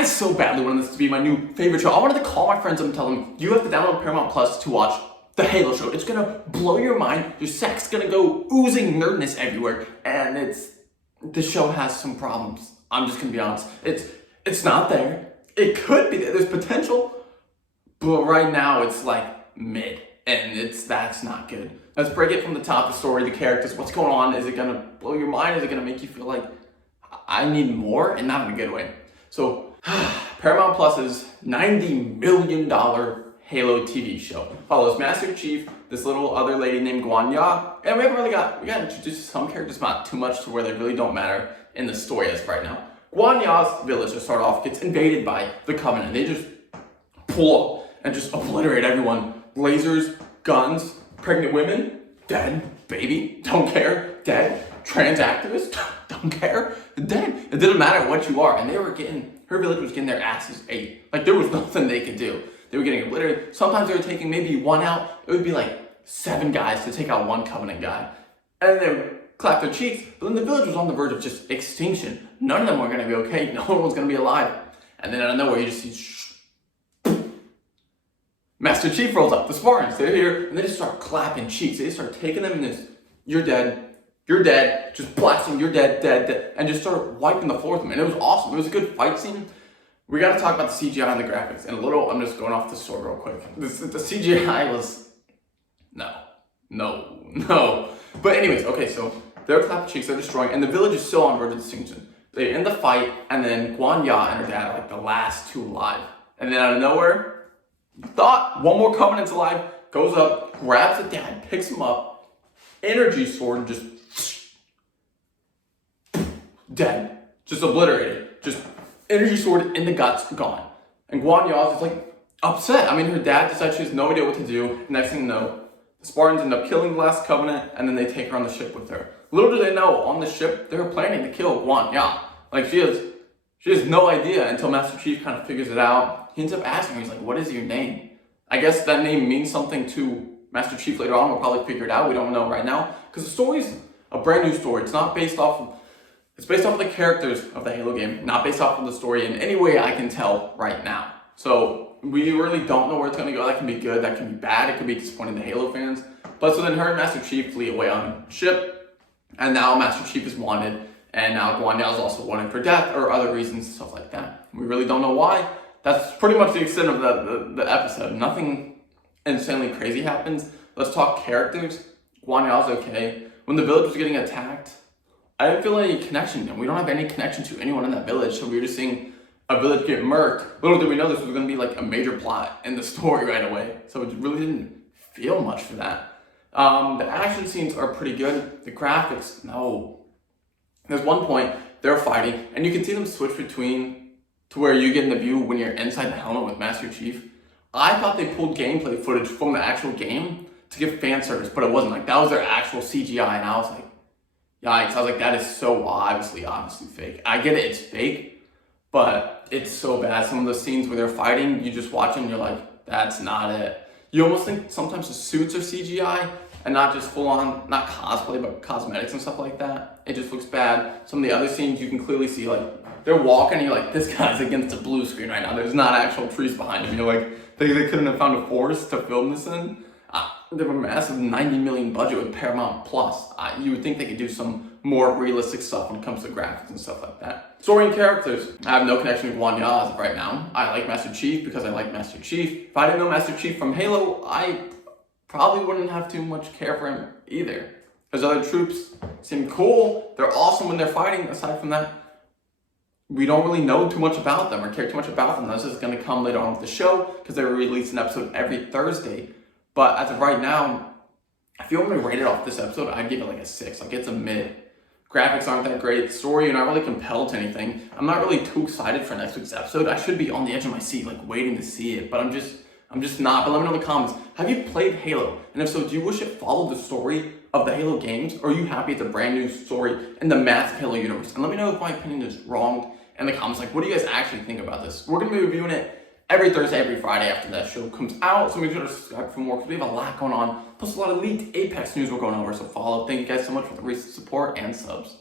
I so badly wanted this to be my new favorite show. I wanted to call my friends and tell them, you have to download Paramount Plus to watch the Halo show. It's gonna blow your mind. Your sack's gonna go oozing nerdness everywhere. And the show has some problems. I'm just gonna be honest. It's not there. It could be there. There's potential. But right now it's like mid. And that's not good. Let's break it from the top, the story, the characters, what's going on. Is it gonna blow your mind? Is it gonna make you feel like I need more? And not in a good way. So Paramount Plus's $90 million Halo TV show follows Master Chief, this little other lady named Guanya, and we got introduced to some characters, not too much to where they really don't matter in the story as of right now. Guanya's village to start off gets invaded by the Covenant. They just pull up and just obliterate everyone. Lasers, guns, pregnant women, dead, baby, don't care, dead, trans activists, don't care, dead. It didn't matter what you are, and her village was getting their asses ate. Like, there was nothing they could do. They were getting obliterated. Sometimes they were taking maybe one out. It would be like 7 guys to take out one Covenant guy. And they would clap their cheeks, but then the village was on the verge of just extinction. None of them were gonna be okay. No one was gonna be alive. And then out of nowhere, you just see Master Chief rolls up, the Spartans, they're here, and they just start clapping cheeks. They just start taking them in this, you're dead, just blasting, you're dead, and just start wiping the floor with them. And it was awesome. It was a good fight scene. We gotta talk about the CGI and the graphics. And I'm just going off the story real quick. The CGI was, no. But anyways, okay, so they're clapping cheeks, they're destroying, and the village is still on verge of extinction. They end the fight, and then Guanya and her dad are like the last 2 alive. And then out of nowhere, thought one more Covenant's alive, goes up, grabs the dad, picks him up, energy sword, just dead, just obliterated, just energy sword in the guts, gone. And Guanya is like upset. I mean, her dad decides she has no idea what to do. Next thing you know, the Spartans end up killing the last Covenant, and then they take her on the ship with her. Little do they know, on the ship, they were planning to kill Guanya. Like, she has no idea until Master Chief kind of figures it out. He ends up asking her, he's like, what is your name? I guess that name means something to Master Chief later on. We'll probably figure it out. We don't know right now. Because the story's a brand new story. It's based off of the characters of the Halo game, not based off of the story in any way I can tell right now. So we really don't know where it's going to go. That can be good. That can be bad. It could be disappointing to Halo fans. But so then her and Master Chief flee away on a ship. And now Master Chief is wanted. And now Guanya is also wanted for death or other reasons, stuff like that. We really don't know why. That's pretty much the extent of the episode. Nothing insanely crazy happens. Let's talk characters. Guanya's okay. When the village was getting attacked, I didn't feel any connection to them. We don't have any connection to anyone in that village, so we were just seeing a village get murked. Little did we know this was going to be like a major plot in the story right away. So it really didn't feel much for that. The action scenes are pretty good. The graphics, no. There's one point they're fighting, and you can see them switch between to where you get in the view when you're inside the helmet with Master Chief. I thought they pulled gameplay footage from the actual game to give fan service, but it wasn't. Like, that was their actual CGI, and I was like, yikes. I was like, that is so obviously fake. I get it, it's fake, but it's so bad. Some of the scenes where they're fighting, you just watch and you're like, that's not it. You almost think sometimes the suits are CGI and not just full on, not cosplay, but cosmetics and stuff like that. It just looks bad. Some of the other scenes you can clearly see, like, they're walking and you're like, this guy's against a blue screen right now. There's not actual trees behind him. You're like, they couldn't have found a forest to film this in. They have a massive $90 million budget with Paramount Plus. You would think they could do some more realistic stuff when it comes to graphics and stuff like that. Story and characters. I have no connection with Guanya as of right now. I like Master Chief because I like Master Chief. If I didn't know Master Chief from Halo, I probably wouldn't have too much care for him either. His other troops seem cool. They're awesome when they're fighting. Aside from that, we don't really know too much about them or care too much about them. This is going to come later on with the show because they release an episode every Thursday. But as of right now, if you want me to rate it off this episode, I'd give it like a 6. Like, it's a mid. Graphics aren't that great. Story, you're not really compelled to anything. I'm not really too excited for next week's episode. I should be on the edge of my seat, like waiting to see it. But I'm just not. But let me know in the comments. Have you played Halo? And if so, do you wish it followed the story of the Halo games? Or are you happy it's a brand new story in the massive Halo universe? And let me know if my opinion is wrong in the comments. Like, what do you guys actually think about this? We're going to be reviewing it every Thursday, every Friday after that show comes out. So make sure to subscribe for more because we have a lot going on. Plus a lot of leaked Apex news we're going over. So follow. Thank you guys so much for the recent support and subs.